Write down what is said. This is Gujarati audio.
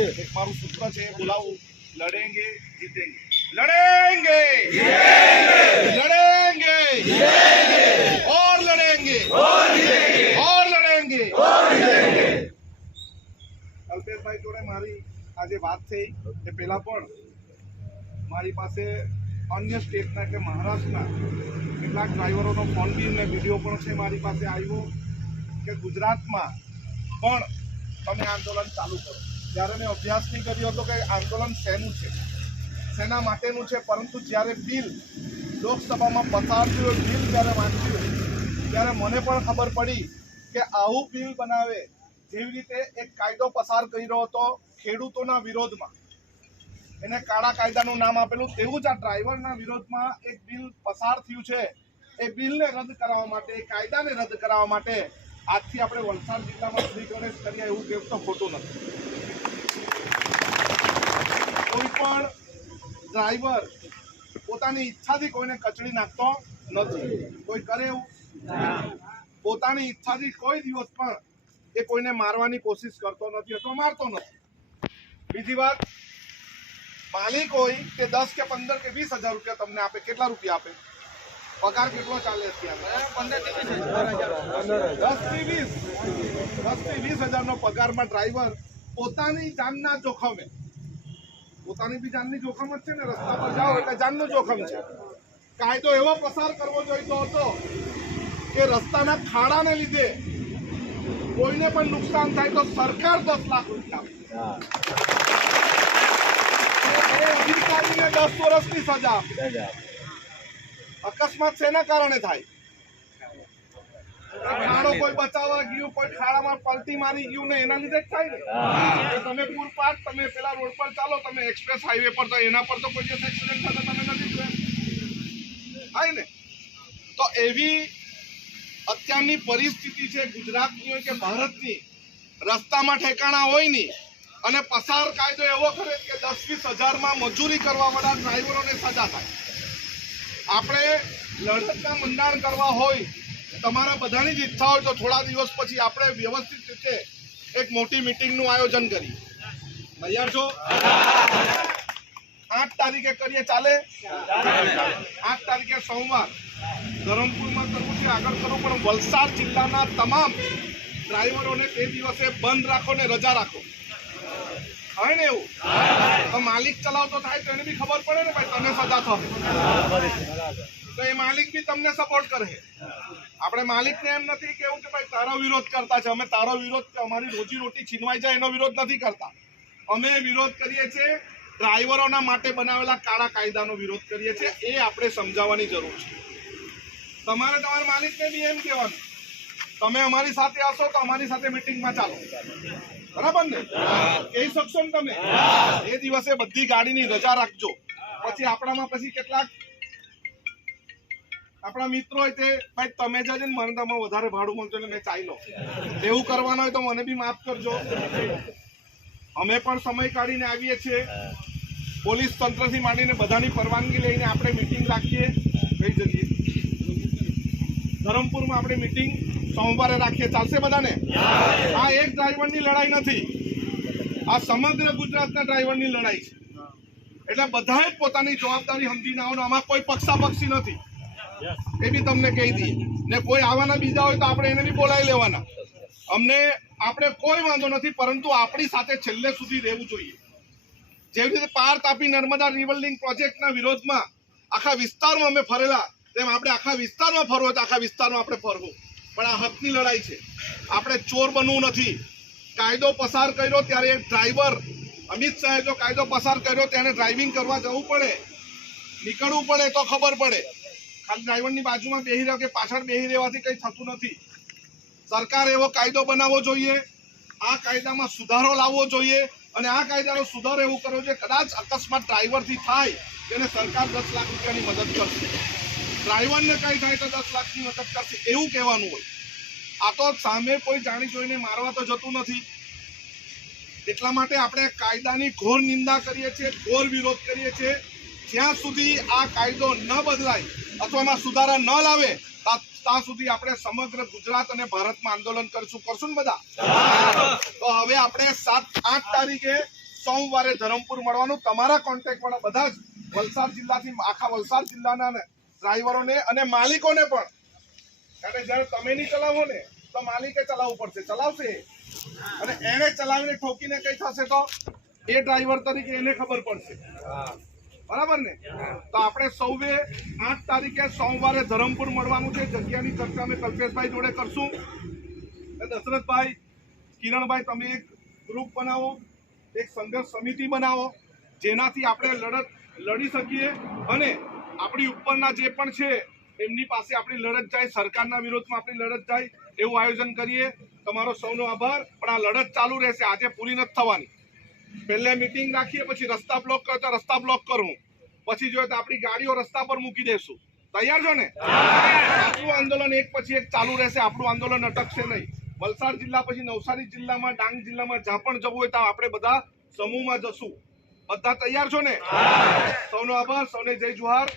એક મારું સૂત્ર છે બોલાવું, લડેંગે જીતેંગે, લડેंगे लड़ेंगे और लड़ेंगे और लड़ेंगे। અલ્પેશભાઈ જોડે મારી આજે વાત થઈ એ પહેલા પણ મારી પાસે અન્ય સ્ટેટના કે મહારાષ્ટ્રના કેટલાક ડ્રાઈવરોનો ફોન બી અને વિડીયો પણ છે મારી પાસે આવ્યો કે ગુજરાતમાં પણ તમે આંદોલન ચાલુ કરો। ત્યારે મેં અભ્યાસ નહીં કર્યો હતો કે આંદોલન શેનું છે, શેના માટેનું છે, પરંતુ જ્યારે બિલ લોકસભામાં પસાર થયું, બિલ જ્યારે વાંચ્યું ત્યારે મને પણ ખબર પડી કે આવું બિલ બનાવે જેવી રીતે એક કાયદો પસાર કર્યો હતો ખેડૂતોના વિરોધમાં, એને કાળા કાયદાનું નામ આપેલું, તેવું જ આ ડ્રાઈવરના વિરોધમાં એક બિલ પસાર થયું છે। એ બિલને રદ કરાવવા માટે, એ કાયદાને રદ કરાવવા માટે આજથી આપણે વલસાડ જિલ્લામાં શ્રી ગણેશ કરીએ એવું કેવું તો ખોટું નથી। કોઈ પણ ડ્રાઈવર પોતાની ઈચ્છાથી કોઈને કચડી નાખતો નથી, કોઈ કરે એવું પોતાની ઈચ્છાથી કોઈ દિવસ પણ એ કોઈને મારવાની કોશિશ કરતો નથી અથવા મારતો નથી। બીજી વાત, માલિક હોય તે 10 કે 15 કે 20,000 રૂપિયા તમને આપે, કેટલા રૂપિયા આપે? પગાર કેટલો ચાલે અત્યારે? 10 થી 20,000 નો પગારમાં ડ્રાઈવર પોતાની જાનના જોખમે, પોતાની બી જાનની જોખમ જ છે ને, રસ્તા પર જાઓ એટલે જાનનું જોખમ છે। કાયદો એવો પસાર કરવો જોઈતો હતો કે રસ્તાના ખાડાને લીધે કોઈને પણ નુકસાન થાય તો સરકાર 10 લાખ રૂપિયા આપે, અધિકારીને 10 વર્ષની સજા આપે। અકસ્માત શેના કારણે થાય? ખાડો કોઈ બચાવવા ગયું, કોઈ ખાડામાં પલટી મારી ગયું ને એના લીધે જ થાય ને। તમે પૂરપાટ, તમે પેલા રોડ પર ચાલો, તમે એક્સપ્રેસ હાઈવે પર, તો એના પર તો કોઈ દિવસ એક્સિડન્ટ થતા તમે નથી જોયા થાય ને। તો એવી અત્યારની પરિસ્થિતિ છે ગુજરાતની હોય કે ભારતની, રસ્તામાં ઠેકાણા હોય નહીં અને પસાર કાયદો એવો કરે કે 10-20 હજારમાં મજૂરી કરવા વાળા ડ્રાઈવરોને સજા થાય। આપણે લડતના મંડાણ કરવા હોય, તમારા બધાની જ ઈચ્છા હોય તો થોડા દિવસ પછી આપણે વ્યવસ્થિત રીતે એક મોટી મીટિંગનું આયોજન કરીએ। તૈયાર છો? 8 તારીખે કરીએ, ચાલે? 8 તારીખે સોમવાર ધરમપુરમાં કરવું છે, આગળ કરવું, પણ વલસાડ જિલ્લાના તમામ ડ્રાઈવરોને તે દિવસે બંધ રાખો ને રજા રાખો, હોય ને એવું? તો માલિક ચલાવતો થાય તો એને બી ખબર પડે ને ભાઈ તને સજા થશે, તો એ માલિક બી તમને સપોર્ટ કરે। આપણે માલિકને એમ નથી કેવું કે ભાઈ તારો વિરોધ કરતા છે, અમે તારો વિરોધ, અમારી રોજી રોટી છીનવાઈ જાય એનો વિરોધ નથી કરતા, અમે વિરોધ કરીએ છીએ ડ્રાઈવરોના માટે બનાવેલા કાળા કાયદાનો વિરોધ કરીએ છીએ। એ આપણે સમજાવવાની જરૂર છે। તમારે તમારા માલિકને બી એમ કહેવાનું, તમે અમારી સાથે હશો તો અમારી સાથે મીટિંગમાં ચાલો, બરાબર ને? કહી શકશો ને તમે? એ દિવસે બધી ગાડીની રજા રાખજો। પછી આપણામાં પછી કેટલાક આપણા મિત્રો હોય તે ભાઈ તમે જજો ને, મને તમે વધારે ભાડું મળતો ને મેં ચાલ્યો, એવું કરવાનું હોય તો મને બી માફ કરજો। અમે પણ સમય કાઢીને આવીએ છીએ, પોલીસ તંત્રથી માંડીને બધાની પરવાનગી લઈને આપણે મીટિંગ રાખીએ। કઈ જગ્યાએ? ધરમપુરમાં આપણે મીટિંગ સોમવારે રાખીએ, ચાલશે બધાને? આ એક ડ્રાઈવરની લડાઈ નથી, આ સમગ્ર ગુજરાતના ડ્રાઈવરની લડાઈ છે, એટલે બધાએ જ પોતાની જવાબદારી સમજીને આવવાનું। આમાં કોઈ પક્ષાપક્ષી નથી, એ બી તમને કહી દઈએ ને। કોઈ આવવાના બીજા હોય તો આપણે એને બી બોલાવી લેવાના, અમને આપણે કોઈ વાંધો નથી, પરંતુ આપણી સાથે છેલ્લે સુધી રહેવું જોઈએ। જેવી રીતે પાર તાપી નર્મદા રિવરલિંક પ્રોજેક્ટના વિરોધમાં આખા વિસ્તારમાં અમે ફરેલા, તેમ આપણે આખા વિસ્તારમાં ફરવો તો આખા વિસ્તારમાં આપણે ફરવું, પણ આ હકની લડાઈ છે, આપણે ચોર બનવું નથી। કાયદો પસાર કર્યો ત્યારે એક ડ્રાઈવર, અમિત શાહે જો કાયદો પસાર કર્યો તેને ડ્રાઇવિંગ કરવા જવું પડે, નીકળવું પડે તો ખબર પડે, ખાલી ડ્રાઈવરની બાજુમાં બેસી રહ્યો કે પાછળ બેસી રહેવાથી કંઈ થતું નથી। સરકાર એવો કાયદો બનાવવો જોઈએ, આ કાયદામાં સુધારો લાવવો જોઈએ, અને આ કાયદાનો સુધારો એવું કરવો જોઈએ કદાચ અકસ્માત ડ્રાઈવરથી થાય તેને સરકાર 10 લાખ રૂપિયાની મદદ કરશે, ડ્રાઈવરને કંઈ થાય તો 10 લાખની મદદ કરશે, એવું કહેવાનું હોય। આ તો સામે કોઈ જાણી જોઈને મારવા તો જતું નથી, એટલા માટે આપણે કાયદાની ઘોર નિંદા કરીએ છીએ, ઘોર વિરોધ કરીએ છીએ। જ્યાં સુધી આ કાયદો ન બદલાય અથવા એમાં સુધારા ન લાવે ત્યાં સુધી આપણે સમગ્ર ગુજરાત અને ભારતમાં આંદોલન કરશું ને બધા। તો હવે આપણે 7-8 તારીખે સોમવારે ધરમપુર મળવાનું. તમારા કોન્ટેક્ટ વાળા બધા જ વલસાડ જિલ્લાથી આખા વલસાડ જિલ્લાના ડ્રાઈવરોને અને માલિકોને પણ, કારણ જયારે તમે નહીં ચલાવો ને તો માલિકે ચલાવવું પડશે, ચલાવશે અને એને ચલાવીને ઠોકીને કઈ થશે તો એ ડ્રાઈવર તરીકે એને ખબર પડશે. બરાબર ને? તો આપણે સૌએ 8 તારીખે સોમવારે ધરમપુર મળવાનું છે. જગ્યાની ચર્ચા અમે કલ્પેશભાઈ જોડે કરશું. દશરથભાઈ, કિરણભાઈ, તમે એક ગ્રુપ બનાવો, એક સંઘર્ષ સમિતિ બનાવો, જેનાથી આપણે લડત લડી શકીએ અને આપણી ઉપરના જે પણ છે એમની પાસે આપણી લડત જાય, સરકારના વિરોધમાં આપણી લડત જાય એવું આયોજન કરીએ. તમારો સૌનો આભાર. પણ આ લડત ચાલુ રહેશે, આજે પૂરી નથી થવાની. પહેલે મીટિંગ રાખીએ, પછી રસ્તા બ્લોક કરતા રસ્તા બ્લોક કરું, પછી જોઈએ તો આપણી ગાડીઓ રસ્તા પર મૂકી દેશું. તૈયાર છો ને? આપણું આંદોલન એક પછી એક ચાલુ રહેશે. આપણું આંદોલન અટકશે નહીં. વલસાડ જિલ્લા પછી નવસારી જિલ્લામાં, ડાંગ જિલ્લામાં જ્યાં પણ જવું હોય ત્યાં આપણે બધા સમૂહમાં જશું. બધા તૈયાર છો ને? સૌનો આભાર. સૌને જય જુહાર.